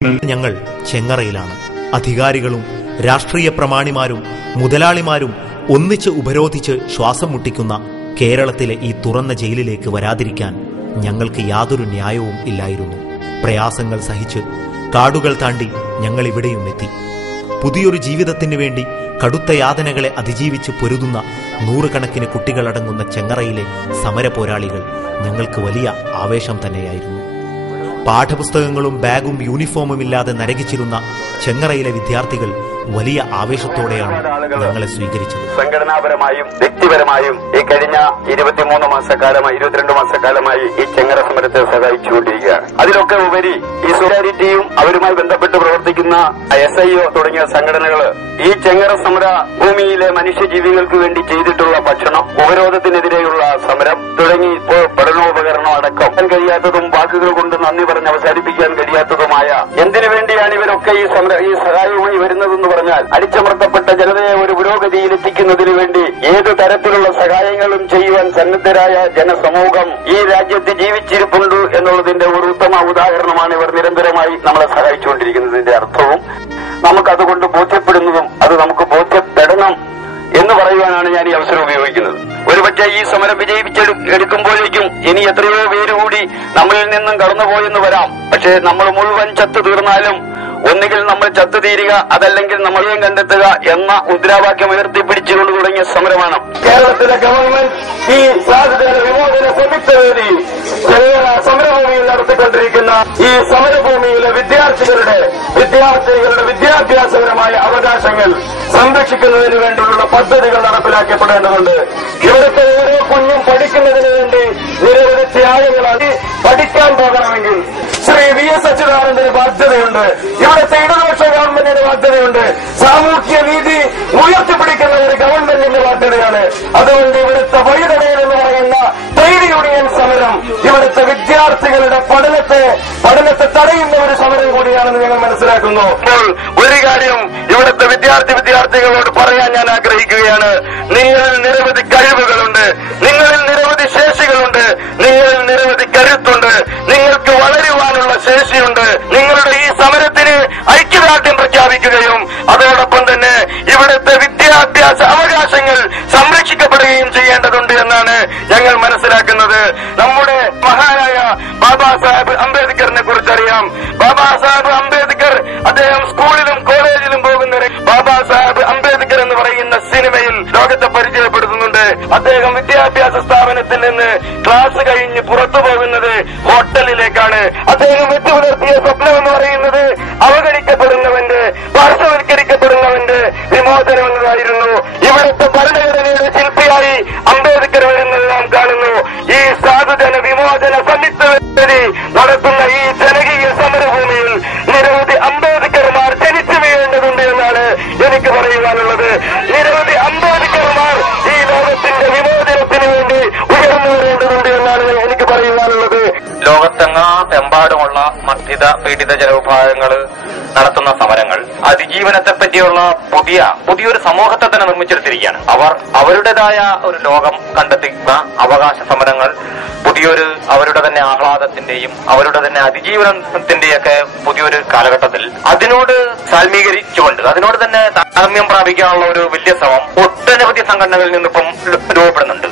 ഞങ്ങൾ ചെങ്ങറയിലാണ്. അധികാരികളും രാഷ്ട്രീയ പ്രമാണിമാരും മുതലാളിമാരും ഒന്നിച്ച് ഉപരോധിച്ച് ശ്വാസം മുട്ടിക്കുന്ന കേരളത്തിലെ ഈ തുറന്ന ജയിലിലേക്ക് വരാതിരിക്കാൻ ഞങ്ങൾക്ക് യാതൊരു ന്യായവും ഇല്ലായിരുന്നു. പ്രയാസങ്ങൾ സഹിച്ച് കാടുകൾ താണ്ടി ഞങ്ങൾ ഇവിടെയും എത്തി. പുതിയൊരു ജീവിതത്തിന് വേണ്ടി കടുത്ത യാതനകളെ അതിജീവിച്ച് പൊരുതുന്ന നൂറുകണക്കിന് കുട്ടികളടങ്ങുന്ന ചെങ്ങറയിലെ സമരപോരാളികൾ ഞങ്ങൾക്ക് വലിയ ആവേശം തന്നെയായിരുന്നു. പാഠപുസ്തകങ്ങളും ബാഗും യൂണിഫോമും ഇല്ലാതെ നരകിച്ചിരുന്ന ചെങ്ങറയിലെ വിദ്യാർത്ഥികൾ വലിയ ആവേശത്തോടെയാണ് ഞങ്ങളെ സ്വീകരിച്ചത്. സംഘടനാപരമായും വ്യക്തിപരമായും ഈ കഴിഞ്ഞ 22 മാസക്കാലമായി ഈ ചെങ്ങറ സമരത്തെ സഹായിച്ചുകൊണ്ടിരിക്കുകയാണ്. അതിലൊക്കെ ഉപരി ഈ സോളിഡാരിറ്റിയും അവരുമായി ബന്ധപ്പെട്ട് പ്രവർത്തിക്കുന്ന SIO തുടങ്ങിയ സംഘടനകൾ ഈ ചെങ്ങറ സമര ഭൂമിയിലെ മനുഷ്യജീവികൾക്ക് വേണ്ടി ചെയ്തിട്ടുള്ള ഭക്ഷണം, ഉപരോധത്തിനെതിരെയുള്ള സമരം തുടങ്ങി ഇപ്പോൾ പഠനോപകരണം അടക്കം കഴിയാത്തതും വാക്കുകൾ കൊണ്ട് നന്ദി പറഞ്ഞ് അവസാനിപ്പിക്കാൻ കഴിയാത്തതുമായ എന്തിനു വേണ്ടിയാണ് ഇവരൊക്കെ ഈ സഹായവുമായി വരുന്നതെന്ന് പറഞ്ഞാൽ അടിച്ചമർത്തപ്പെട്ട ജനതയെ ഒരു പുരോഗതിയിലെത്തിക്കുന്നതിനു വേണ്ടി ഏതു തരത്തിലുള്ള സഹായങ്ങളും ചെയ്യുവാൻ സന്നദ്ധരായ ജനസമൂഹം ഈ രാജ്യത്ത് ജീവിച്ചിരിപ്പുണ്ട് എന്നുള്ളതിന്റെ ഒരു ഉത്തമ ഉദാഹരണമാണ് ഇവർ നിരന്തരമായി നമ്മളെ സഹായിച്ചുകൊണ്ടിരിക്കുന്നതിന്റെ അർത്ഥവും നമുക്കതുകൊണ്ട് ബോധ്യപ്പെടുന്നതും അത് നമുക്ക് ബോധ്യപ്പെടണം എന്ന് പറയുവാനാണ് ഞാൻ ഈ അവസരം ഉപയോഗിക്കുന്നത്. ഒരുപക്ഷെ ഈ സമരം വിജയിപ്പിച്ചെടുക്കുമ്പോഴേക്കും ഇനി എത്രയോ പേര് കൂടി നമ്മളിൽ നിന്നും കടന്നുപോയെന്ന് വരാം. പക്ഷേ നമ്മൾ മുഴുവൻ ചത്തു തീർന്നാലും ഒന്നുകിൽ നമ്മൾ ചത്തുതീരുക, അതല്ലെങ്കിൽ നമ്മളെയും കണ്ടെത്തുക എന്ന മുദ്രാവാക്യം ഉയർത്തിപ്പിടിച്ചുകൊണ്ട് തുടങ്ങിയ സമരമാണ്. കേരളത്തിലെ ഗവൺമെന്റ് ഈ സാധ്യത വിമോചന സംയുക്ത വേദി സമരഭൂമിയിൽ നടത്തിക്കൊണ്ടിരിക്കുന്ന ഈ സമരഭൂമിയിലെ വിദ്യാർത്ഥികളുടെ വിദ്യാഭ്യാസപരമായ അവകാശങ്ങൾ സംരക്ഷിക്കുന്നതിന് വേണ്ടിയുള്ള പദ്ധതികൾ നടപ്പിലാക്കപ്പെടേണ്ടതുണ്ട്. ഇവിടുത്തെ ഓരോ കുഞ്ഞും പഠിക്കുന്നതിന് വേണ്ടി നിരവധി ത്യാഗങ്ങളാണ്. പഠിക്കാൻ പോകണമെങ്കിൽ ശ്രീ VS അച്യുതാനന്ദന് ബാധ്യതയുണ്ട്. ഇവിടുത്തെ ഇടതുപക്ഷ ഗവൺമെന്റിന്റെ ബാധ്യതയുണ്ട്. സാമൂഹ്യ നീതി ഉയർത്തിപ്പിടിക്കുന്ന ഒരു ഗവൺമെന്റിന്റെ ബാധ്യതയാണ്. അതുകൊണ്ട് ഇവിടുത്തെ വഴിതടയൽ എന്ന് പറയുന്ന ട്രേഡ് യൂണിയൻ സമരം ഇവിടുത്തെ വിദ്യാർത്ഥികളുടെ പഠനത്തെ തടയുന്ന ഒരു സമരം കൂടിയാണെന്ന് ഞങ്ങൾ മനസ്സിലാക്കുന്നു. അപ്പോൾ ഒരു കാര്യം ഇവിടുത്തെ വിദ്യാർത്ഥികളോട് പറയാൻ ഞാൻ ആഗ്രഹിക്കുകയാണ്. നിങ്ങളിൽ നിരവധി കഴിവുകളുണ്ട്, നിങ്ങളിൽ നിരവധി ശേഷികളുണ്ട്, നിങ്ങളിൽ നിരവധി കരുത്തുണ്ട്, നിങ്ങൾക്ക് വളരുവാനുള്ള ശേഷിയുണ്ട്. നിങ്ങളുടെ ഈ സമരത്തിന് ഐക്യദാർഢ്യം പ്രഖ്യാപിക്കുകയും അതോടൊപ്പം തന്നെ ഇവിടുത്തെ വിദ്യാഭ്യാസ അവകാശങ്ങൾ സംരക്ഷിക്കപ്പെടുകയും ചെയ്യേണ്ടതുണ്ട് എന്നാണ് ഞങ്ങൾ മനസ്സിലാക്കുന്നത്. നമ്മുടെ മഹാനായ ബാബാ സാഹേബ് അംബേദ്കറിനെ കുറിച്ചറിയാം. ബാബാ സാഹേബ് അംബേദ്കർ അദ്ദേഹം സ്കൂളിലും കോളേജിലും പോകുന്നവരെ ബാബാ സാഹേബ് അംബേദ്കർ എന്ന് പറയുന്ന സിനിമയിൽ ലോകത്തെ പരിചയപ്പെടുത്തുന്നുണ്ട്. അദ്ദേഹം വിദ്യാഭ്യാസ സ്ഥാപനത്തിൽ നിന്ന് ക്ലാസ് കഴിഞ്ഞ് പുറത്തു പോകുന്നത് ഹോട്ടലിലേക്കാണ്. അദ്ദേഹം വെച്ചുപുലർത്തിയ സ്വപ്നം എന്ന് പറയുന്നത് അവഗണിക്കപ്പെടുന്നവന്റെ, പാർശ്വവൽക്കരിക്കപ്പെടുന്നവന്റെ വിമോചനം എന്നതായിരുന്നു. ഇവിടുത്തെ ഭരണഘടനയുടെ ശില്പിയായി അംബേദ്കർ വരുന്നത് നാം കാണുന്നു. ഈ സാധുജന വിമോചന സംയുക്ത വേദി നടത്തുന്ന ഈ ജനകീയ സമരഭൂമിയിൽ നിരവധി അംബേദ്കർമാർ ജനിച്ചു വീഴേണ്ടതുണ്ട് എന്നാണ് എനിക്ക് പറയുവാനുള്ളത്. നിരവധി അംബേദ്കർമാർ ഈ ലോകത്തിന്റെ വിമോചനത്തിന് വേണ്ടി ഉയർന്നു വരേണ്ടതുണ്ട് എന്നാണ് എനിക്ക് പറയുവാനുള്ളത്. ലോകത്തെമ്പാടുമുള്ള മർദ്ദിത പീഡിത ജനവിഭാഗങ്ങൾ നടത്തുന്ന സമരങ്ങൾ അതിജീവനത്തെ പറ്റിയുള്ള പുതിയൊരു സമൂഹത്തെ തന്നെ നിർമ്മിച്ചെടുത്തിരിക്കുകയാണ്. അവരുടേതായ ഒരു ലോകം കണ്ടെത്തുന്ന അവകാശ സമരങ്ങൾ അവരുടെ തന്നെ ആഹ്ലാദത്തിന്റെയും അവരുടെ തന്നെ അതിജീവനത്തിന്റെയൊക്കെ പുതിയൊരു കാലഘട്ടത്തിൽ അതിനോട് സാൽമീകരിച്ചുകൊണ്ട് അതിനോട് തന്നെ താരതമ്യം പ്രാപിക്കാനുള്ള ഒരു വലിയ ശ്രമം ഒട്ടനവധി സംഘടനകളിൽ നിന്നിപ്പം രൂപപ്പെടുന്നുണ്ട്.